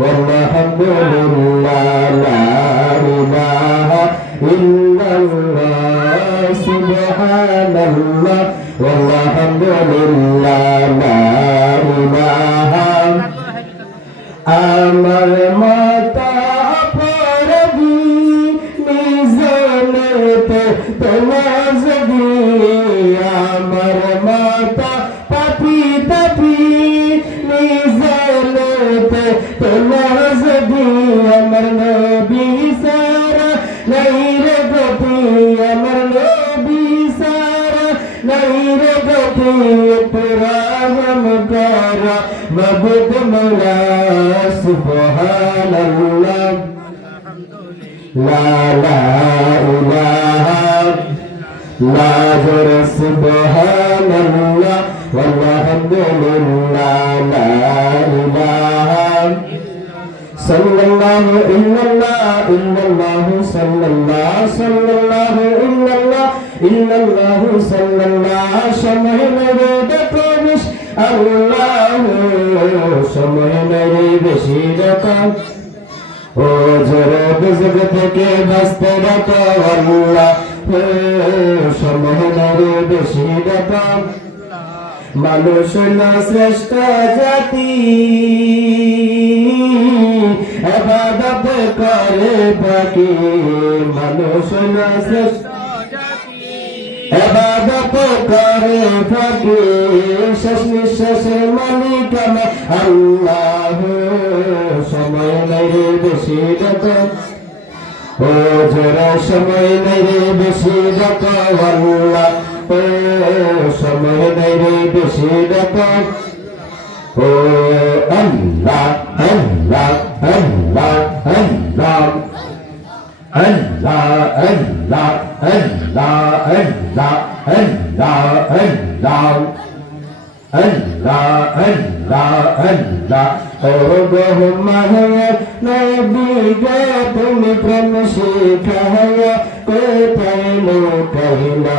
والله حمد مولا سبحان الله لا لا إله لا غير سبحان الله والحمد لله لا إله صلى الله إلا الله إلا الله صلى الله صلى الله إلا الله إلا الله صلى الله شمعنا بيدك الله সময় মেরে বেশি রকম ও জোরে বুজুগ থেকে বাঁচতে রাখো আল্লাহ সময় মেরে বেশি রকম মানুষ না শ্রেষ্ঠ জাতি আবাদত করে বাকি। মানুষ না শ্রেষ্ঠ আবাদত করে ফাঁকি শেষ নিঃশ্বাসের মালিক আমার আল্লাহ সময় নাই বেশি যত ও জোরা সময় নাই বেশি যত আল্লাহ ও সময় নাই বেশি যত ও আল্লাহ আল্লাহ আল্লাহ আল্লাহ তুমি প্রেম শিখায় প্রেম কহিলা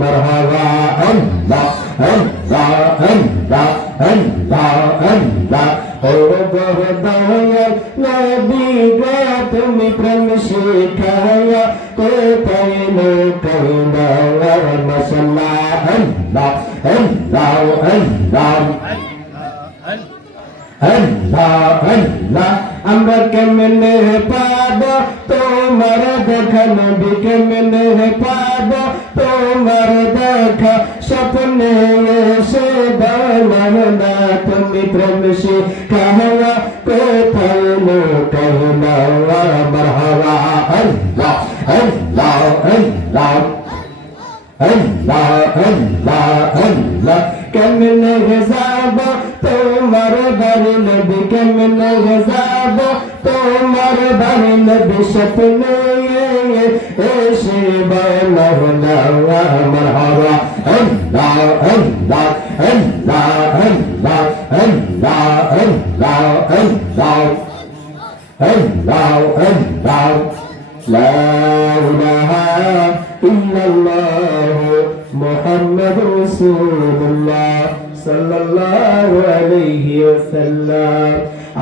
মরহাবা আল্লাহ আল্লাহ আল্লাহ আল্লাহ আল্লাহ दया नबी का तुम प्रेम सिखाया को तैने कहना मसला अल्लाह अल्लाह अल्लाह अल्लाह अल्लाह আমরা কেমনে পাব তোমার দেখা নবী কেমনে পাব তোমার দেখা सपने में से बनमदा तुम प्रेम से कहना को फल कहना मरहवा अल्लाह अल्लाह अल्लाह अल्लाह अल्लाह अल्लाह कम नजाबा তোমার বারে নবী কেমন গজাব তোমার বারে নবী স্বপ্ন এসে বাবা মরহা محمد رسول الله صلى الله عليه وسلم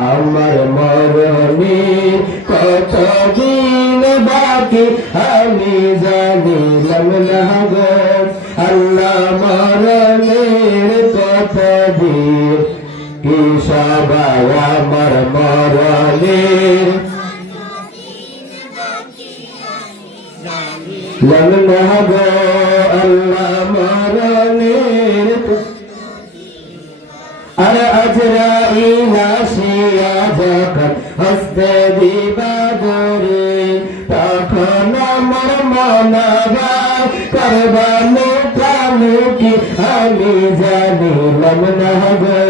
আমার মরণে কত দিন বাকি আমি জানিলাম না গো আল্লাহ মরণের কত দিন কি সবাই আমার মরণের লগ্ন গো আল্লাহ মরণের আর আজরাইল আসিয়া যখন হস্তে দিবা ধরে তখন আমার মনাবা করবানো কালুকি আমি জানিলাম না গো।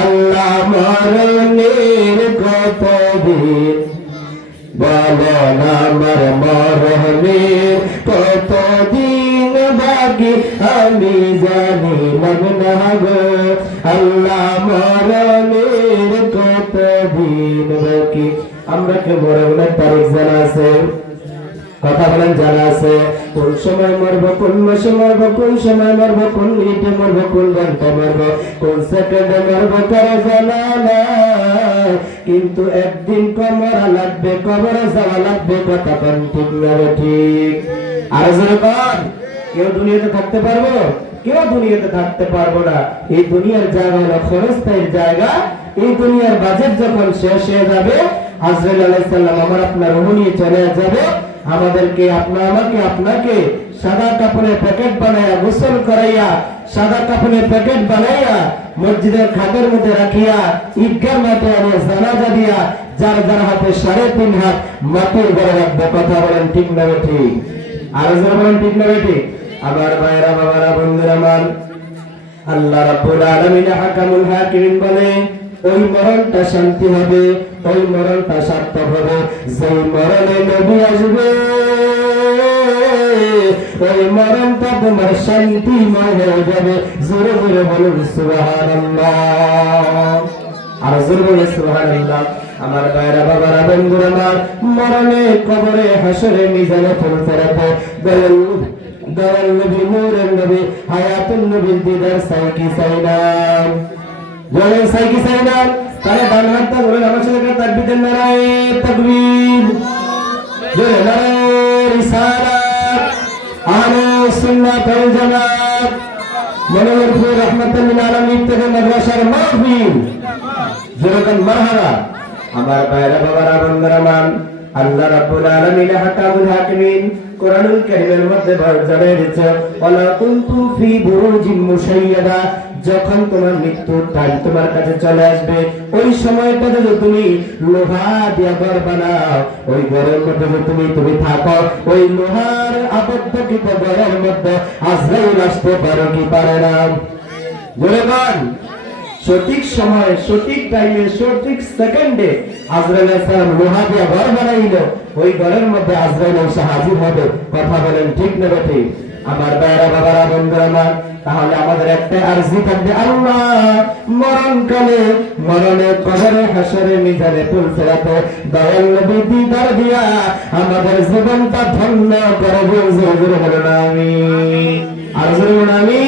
আল্লাহ মরণের কত দিন? আমার মরণে কতদিন বাকি? আমি জানিলাম না গো। আল্লাহ মরণের কতদিন বাকি? আমরা কে মরণের তারিখ জানা আছে? কথা বলেন, জানা আছে? কোন সময় মরব, কোন মাসে মরব, কোন সময় মরব, কোন মিনিটে মরব, কোন ঘণ্টা মরব, কোন সেকেন্ডে মরব, কারও জানা নাই। কিন্তু একদিন কমরা লাগবে, কবরে যাওয়া লাগবে, কথা কোন ঠিক না ঠিক। আর যেরকম কেউ দুনিয়াতে থাকতে পারব? কেউ দুনিয়াতে থাকতে পারব না। এই দুনিয়ার জায়গা হলো ক্ষণস্থায়ীর জায়গা। এই দুনিয়ার বাজেট যখন শেষ হয়ে যাবে আজরাইল আলাইহিস সালাম আমার আপনার রুহ নিয়ে চলে যাবে। আমাদেরকে আপনা আমাকে আপনাকে সাদা কাপড়ের প্যাকেট বানাইয়া গোসল করাইয়া, সাদা কাপড়ের প্যাকেট বানাইয়া মসজিদের খাটের মধ্যে রাখিয়া ঈদগাহ মাঠে আনে জানাজা দিয়া, যার যার হাতে সাড়ে তিন হাত মাটির ঘরে রাখবে। কথা বলেন ঠিক না ঠিক আর যারা বলেন ঠিক না ঠিক আবার ভাইরা বাবারা, বন্ধুরা আমার, আল্লাহ রাব্বুল আলামিন হাকামুল হাকিমিন বলে ওই মরণটা শান্তি হবে, ওই মরণটা সার্থক হবে। যেই মরণে নবী আসবে, ওই মরণটা তোমার শান্তিময় হয়ে যাবে। জোরে জোরে বলুন আর জোরে বলে আমার বাইরা আমার, মরণে, কবরে, হাসরে, মিজানে দয়াল নবী নবী দিদার সাইকি সাইনাম জয় সাইকি সাইনাম তাহলে ডান হাতটা ধরে আমার সাথে একটা তাকবীর দেন নারায়ে তাকবীর। জয় নারায়ে রিসালাত। আহলে সুন্নাত ওয়াল জামাত। মনোহরপুর রহমতুল্লাহ আলমী থেকে মাদ্রাসার মাহফিল। যেরকম মারহাবা, আমার বাইরা বাবারা, বন্ধুরা মান আল্লাহ রাব্বুল আলামিন হাকামুল হাকিমিন কোরআনুল কারীমের মধ্যে জানিয়ে দিচ্ছে, ওয়ালা কুনতুম ফি বুরুজিন মুশাইয়াদা যখন তোমার মৃত্যুর টাইম তোমার কাছে চলে আসবে, ওই সময়টা যদি তুমি লোহা দিয়া ঘর বানাও, ওই ঘরের মধ্যে যদি তুমি তুমি থাকো, ওই লোহার আবদ্ধকৃত ঘরের মধ্যে আজরাইল আসতে পারো কি পারে না? বলে বল। সঠিক সময়ে, সঠিক টাইমে সঠিক সেকেন্ডে আজরাইল সালাম লোহা দিয়ে ঘর বানাইল, ওই ঘরের মধ্যে আজরাইল এসে হাজির হবে। কথা বলেন ঠিক না বেঠি আমার বাইরা বাবারা, বন্ধুরা আমার, তাহলে আমাদের একটা আরজি থাকবে আল্লাহ। মরণকালে, মরণে, কবরে, হাসরে, মিজানে পুল ফেরাতে দয়াল নবী দিদার দিয়া আমাদের জীবনটা ধন্য করে আমি আর আমি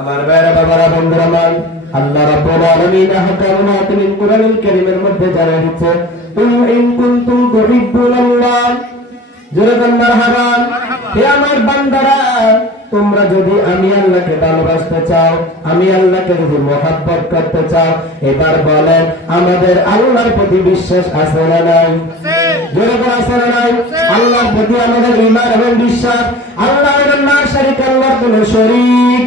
আমার বাবারা, বন্ধুরা আল্লাহ রাব্বুল আলামিন কোরআনুল কারীমের মধ্যে জানা ইন কুনতুম জোরে মারহাবা। হে আমার বান্দারা তোমরা যদি আমি আল্লাহকে ভালোবাসতে চাও আমি আল্লাহকে যদি মহাব্বত করতে চাও এবার বলেন আমাদের আল্লাহর প্রতি বিশ্বাস আছে না নাই? বল আছে না নাই? আল্লাহর প্রতি আমাদের ঈমান এবং বিশ্বাস আল্লাহ শরীক আল্লাহর কোনো শরীক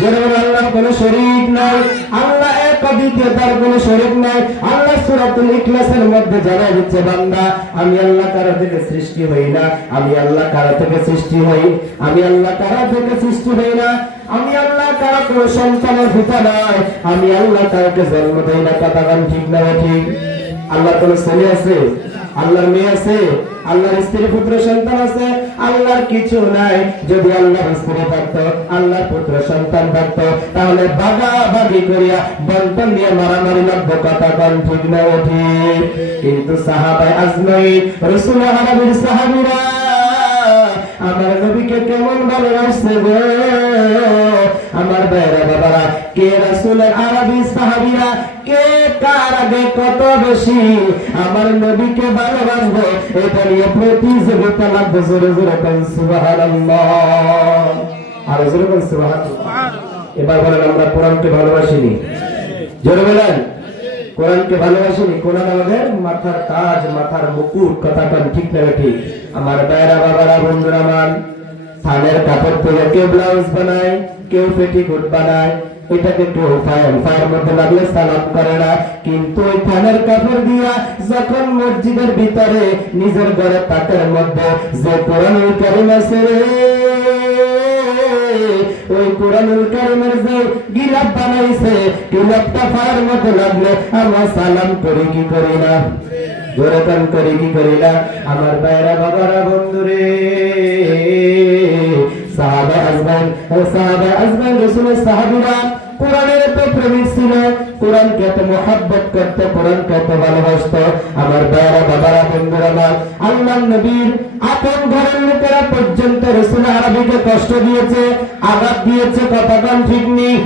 জোরে বল আল্লাহর কোনো শরীক নাই। আল্লাহ এক দ্বিতীয় তার কোনো শরীর নাই। আল্লাহ সুরাতুল ইখলাসের মধ্যে জানা বান্দা, আমি আল্লাহ কারও থেকে সৃষ্টি হই না, আমি আল্লাহ থেকে সৃষ্টি হই, আমি আল্লাহ থেকে সৃষ্টি হই না, আমি আল্লাহ কোনো সন্তানের আমি আল্লাহ জন্ম দেই না, কথা ঠিক না ঠিক? আল্লাহ কোনো ছেলে আছে? আল্লাহর মেয়ে আছে, আল্লাহর স্ত্রী, পুত্র, সন্তান আছে, আল্লাহর কিছু নাই। যদি আল্লাহর স্ত্রী থাকতো, আল্লাহর পুত্র, সন্তান থাকতো, তাহলে বাগা বাগি করিয়া বন্টন দিয়ে মারামারি লাগবো কথা কন, ঠিক না ঠিক? কিন্তু সাহাবায় আজমাই, রসুল আরবির সাহাবিরা, আমার নবীকে কেমন ভালোবাসছে গো? আমার বাইরা বাবারা, কে রাসূলের আরবি সাহাবীরা, কে কার আগে কত বেশি? আমার নবীকে ভালোবাসবো, এটা নিয়ে প্রতিযোগিতা লাগবে জোরে জোরে আর জোরে এবার বলেন, আমরা কোরআনকে ভালোবাসিনি। জোরে বলেন, কোরআনকে ভালোবাসিনি? কোরআন আমাদের মাথার তাজ মাথার মুকুট, কথা কোন, ঠিক না ঠিক আমার বাইরা বাবারা, বন্ধুরা আমার, থানের কাপড় থেকে কেউ ব্লাউজ বানায় কেউ পেটিকোট বানায় এটাকে ফায়ার ফায়ার মধ্যে লাগলে সালাম করে না। কিন্তু ওই থানের কাপড় দিয়া যখন মসজিদের ভিতরে নিজের ঘরে তাকের মধ্যে যে কোরআনুল কারিম আছে ওই কোরআনুল কারিমের যে গিলাপ বানাইছে, গিলাপটা ফায়ার মধ্যে লাগলে আমরা সালাম করি কি করি না? করি কি করি না? আমার বাইরা বাবারা, বন্ধুরে সাহাবা আজমান সাহাবা আজমান রসুলের সাহাবিরা কোরআনের এত প্রেমিক ছিল। কোরআনকে এত মহাব্বত করত, কোরআনকে এত ভালোবাসত। আমার বাইরা বাবারা, বন্ধুরা আল্লাহ নবীর আপন ঘরের লোকেরা পর্যন্ত রসুল আরবিকে কষ্ট দিয়েছে, আঘাত দিয়েছে, কথা ঠিক নেই।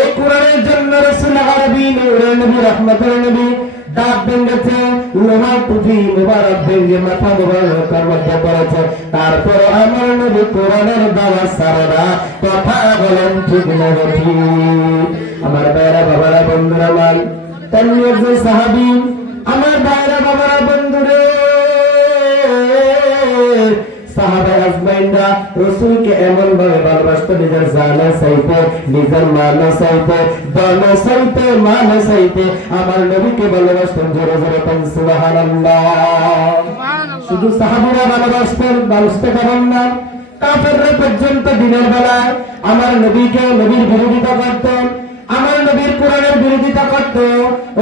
এই কোরআনের জন্য রাসূল আরবি নবী, রহমতের নবী দাঁত ভেঙেছে, লোহার টুপি মুবারক ভেঙে মাথা মুবারকের মধ্যে পড়েছে। তারপর আমার নবী কোরআনের দাওয়া সারদা কথা বলেন ভাইরা বাবারা, বন্ধুরে সাহাবা আজমাইনরা রাসূলকে এমন ভাবে ভালোবাসতো নিজের জানা চাইতে নিজের মানা চাইতে দল চাইতে মান চাইতে আমার নবীকে ভালোবাসতেন জোরে জোরে পান সুবহানাল্লাহ। শুধু সাহাবীরা ভালোবাসতেন ভালোবাসতে পারেন না। কাফেররা পর্যন্ত দিনের বেলায় আমার নবীকে নবীর বিরোধিতা করতেন। আমার নবীর কোরআনের বিরোধিতা করত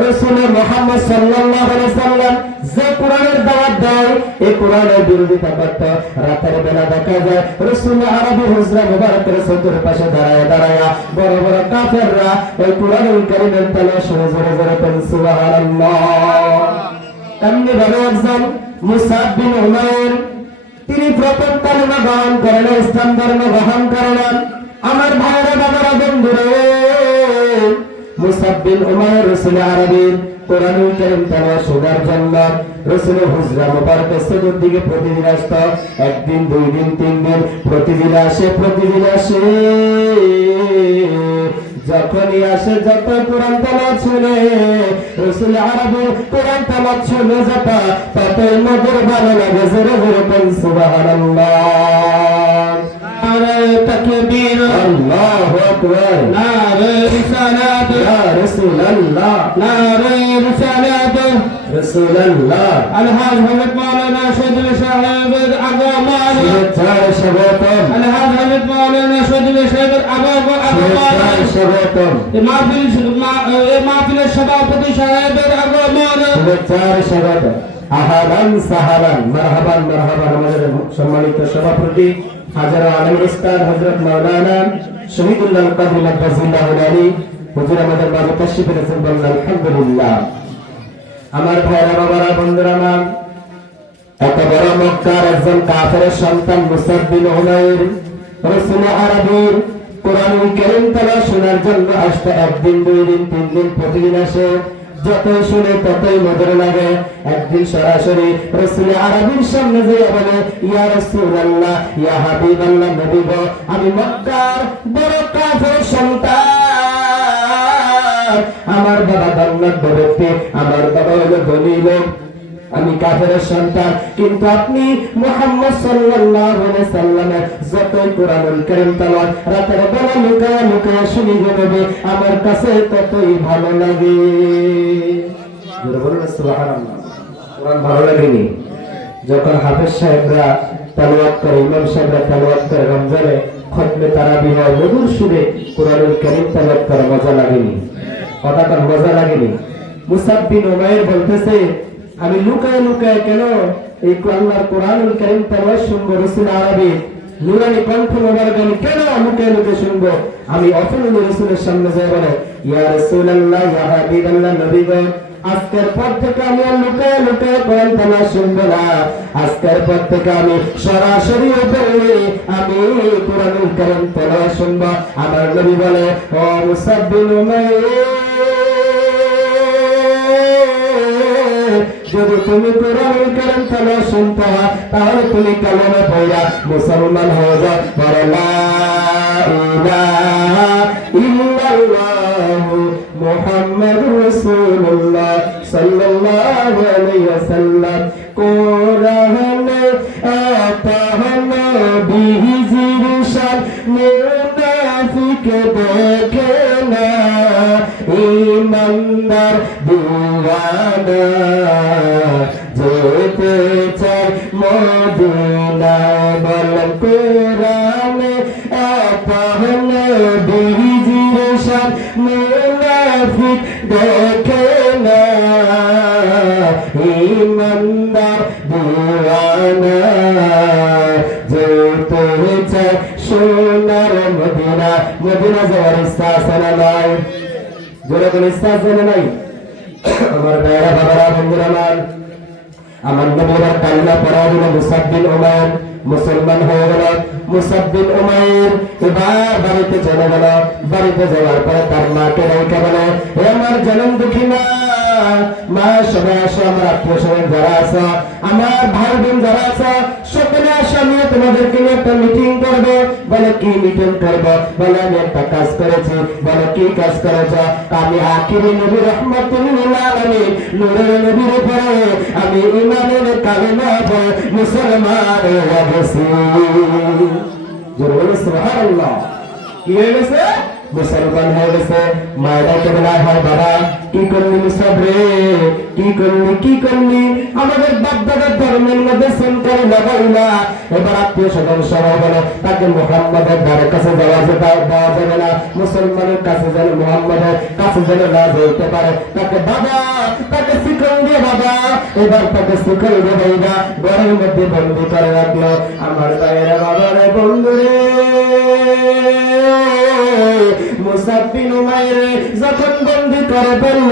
রসুল মোহাম্মদ সাল্লাল্লাহু আলাইহি সাল্লাম। যে কোরআনের দাওয়াত দেয়, এই কোরআনের বিরোধিতা করত। রাতের বেলা দেখা যায়, রসুল আরবি হুজরা মুবারকের চতুর পাশে দাঁড়ায় দাঁড়ায় বড় বড় কাফেররা ওই কোরআনুল কারীমের তেলাওয়াত শুনে জোরে জোরে পড়ে সুবহানাল্লাহ। তেমনি ভাবে একজন মুসাব বিন উমাইর, তিনি প্রথম কালেমা গ্রহণ করেন, ইসলাম ধর্ম গ্রহণ করেন। আমার ভাইরা বাবারা, বন্ধুরে মুসাব বিন রসুল আরবির কোরআনুল কারীম তেলাওয়াত শোনার জন্য রসুল হুজরা মোবারক মুবারকের চতুর্দিকে প্রতিদিন আসত একদিন দুই দিন তিন দিন প্রতিদিন আসে প্রতিদিন আসে যখনই আসে যত কোরআন তালাত শুনে রসুল আরবি কোরআন তালাত শুনে যত ততই মধুর ভালো লাগে জোরে জোরে কোন সুবহানাল্লাহ। নারে তাকবীর। আল্লাহু আকবার। নারে রিসালাত। আহারান সাহারান। মারহাবান মারহাবান আমাদের সম্মানিত সভাপতি হাজার আলম উস্তাদ হযরত মাওলানা শহীদুল্লাহ কাদিল আব্বাসুল্লাহ আলী হুজুর আমাদের মাঝে তশরিফ এনেছেন বললেন, আলহামদুলিল্লাহ। আমার ভাইরা বাবারা, বন্ধুরা আমার এত বড় মক্কার একজন কাফের সন্তান মুসাদ বিন উমাইর রাসূল আরবির কোরআনুল কারীম তালা শোনার জন্য আসতে একদিন, দুই দিন, তিন দিন প্রতিদিন আসে। যতই শুনে, ততই মধুর লাগে। একদিন সরাসরি রসুল আরবির সামনে যে বলে, ইয়া রাসূলুল্লাহ, ইয়া হাবিবাল্লাহ, নবী গো, আমি মক্কার বড় কাফের সন্তান। আমার বাবা দান্নাত ব্যক্তি, আমার বাবা হলো ধনী লোক। আমি কাফেরের সন্তান, কিন্তু আপনি মুহাম্মদ সাল্লাল্লাহু সাল্লামের যতই কোরআনুল কারীম তেলাওয়াত, রাতের বেলা লুকায়া লুকায়া শুনি যাবে আমার কাছে ততই ভালো লাগে। কোরআন ভালো লাগেনি? যখন হাফেজ সাহেবরা তেলাওয়াত করে, ইমাম সাহেবরা তেলাওয়াত করে রমজানে, খতমে তারাবিহ মধুর সুরে কোরআনুল কারীম তেলাওয়াত করে মজা লাগেনি। কথাটা মজা লাগেনি। মুসাব বিন উমাইর বলতেছে, আমি লুকায় লুকায় কেন এই আল্লাহর কোরআনুল কারীম তেলাওয়াত শুনব, রাসূল আরবি নুরানি কণ্ঠ মোবারক আমি কেন লুকায় লুকায় শুনব? আমি রাসূলের সামনে যাই বলে, ইয়া ইয়া আজকের পর থেকে আমি আর লুকায় লুকায় কোরআন না। আজকের পর থেকে আমি সরাসরি উপরে আমি কোরআনুল আমার নবী বলে, ও যদি তুমি কোরআনুল কারীম তেলাওয়াত শুনতে হয়, তাহলে তুমি কালেমা পড়া মুসলমান হয়ে যাও। বলো, লা ইলাহা ইল্লাল্লাহু মুহাম্মাদুর রাসূলুল্লাহ সাল্লাল্লাহু আলাইহি ওয়াসাল্লাম। কোরআনে আতাহনা বিহি জিরশান মুনাফিক দেখে না। ইমানদার দিওয়ানা যেতে চাই মদিনা বলম কোরআনে আতাহনা বিহি জিরশান মুনাফিক দেখে না ইমানদার জোরে কোনো ইচ্ছা আছে না নাই, আমার ভাইরা বাবারা, বন্ধুরা আমার আমার নবীরা কালিমা পড়া দিল মুসাদ্দিন ওমান মুসলমান হয়ে গেল। মুসাব্বিন উমাইর এবার বাড়িতে চলে গেল। বাড়িতে যাওয়ার পরে তার মাকে রেখে গেল আমার জনম দুঃখী মা মা সবাই আসো, আমার আত্মীয় স্বজন যারা আছে আমার ভাই বোন যারা আছে, সকলে আসো আমি তোমাদেরকে নিয়ে একটা মিটিং করব। বলে, কি মিটিং করব? বলে, আমি একটা কাজ করেছি। বলে, কি কাজ করেছ? আমি আখিরি নবী রহমতুল্লাহ আলামিন, নূরের নবীর উপরে, আমি ইমানের কালেমা পড়ে মুসলমান গেছি জোরে সুবহানাল্লাহ। কি হয়ে গেছে? মুসলমান হয়ে গেছে। মায়েরা কে হয়, বাবা, কি করলি মুসাব রে? কি করলি কি করলি? আমাদের বাপ দাদার ধর্মের মধ্যে সেন্টার লাগাইলা এবার আত্মীয় স্বজন সবাই বলে, তাকে মোহাম্মদের দ্বারের কাছে যাওয়া দেওয়া যাবে না। মুসলমানের কাছে যেন মোহাম্মদের কাছে যেন না যেতে পারে। তাকে, বাবা, তাকে শিকল দিয়ে বাবা। এবার তাকে শিকল দিয়ে বাবা ঘরের মধ্যে বন্দি করে রাখল। আমার ভাইয়েরা বাবা রে বন্ধু রে মুসাব্বিন উমাইর যখন বন্দি করে ফেলল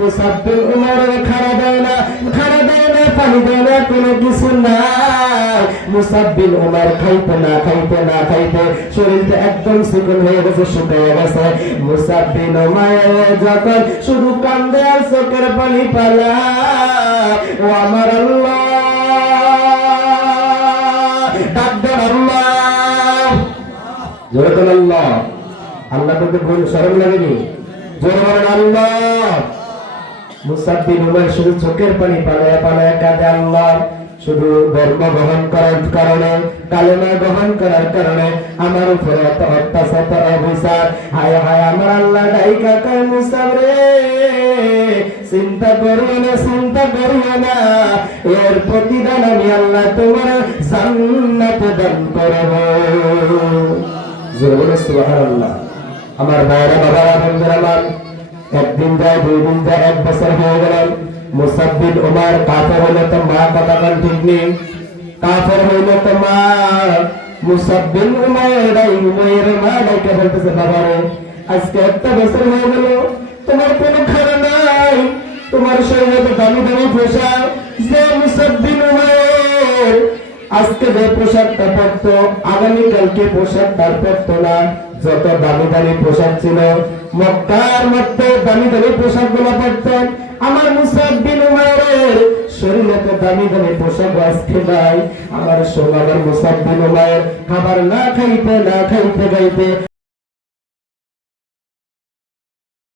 মুসাব্বিন উমাইর খাড়া দেয় না, খাড়া দেয় না, পানি দেয় না, কোনো কিছু নাই। মুসাব্বিন উমার খাইতে না খাইতে না, খাইতে শরীরটা একদম শুকন হয়ে গেছে, শুকিয়ে গেছে। মুসাব্বিন উমাইর যখন শুধু কান্দে আর চোখের পানি পালা, ও আমার আল্লাহ, ডাক দেন আল্লাহ। জোরে আল্লাহ। আল্লাহ তোকে ভুল, শরম লাগেনি? মুসাব্বিন উমার শুধু চোখের পানি পালায়া পালায়া কাঁদে আল্লাহ। শুধু ধর্ম গ্রহণ করার কারণে, কালেমা গ্রহণ করার কারণে আমার উপরে এত অত্যাচার অভিচার হায় হায়, আমার আল্লাহ ডাইকা কয় মুসাব রে, চিন্তা করিও না, চিন্তা করিও না। এর প্রতিদান আমি আল্লাহ তোমার জান্নাত দান করব। জোরে সুবহানাল্লাহ। আমার ভাইরা বাবারা বন্ধুরা আমার একদিন যায় দুই দিন যায়, এক বছর হয়ে গেল। মুসাব্বিন উমার কাফের হইলে তো মা, কথা কান ঠিক নেই। কাফের হইলে তো মা, মুসাব্বিন উমায়ের এই উমায়ের মা ডাইকে বলতেছে বাবা রে আজকে একটা বছর হয়ে গেল, তোমার কোনো খানা নাই। তোমার শরীরে তো দামি দামি পোশাক। যে মুসাব্বিন উমায়ের আজকে যে পোশাকটা পরতো, আগামীকালকে পোশাক তার পরতো না। যত দামি দামি পোশাক ছিল, মক্কার মধ্যে দামি দামি পোশাকগুলো পড়তেন আমার মুসাব্বিন উমায়ের শরীরে তো দামি দামি পোশাক আজকে নাই। আমার সোনার বিন উমায়ের খাবার না খাইতে না খাইতে গাইতে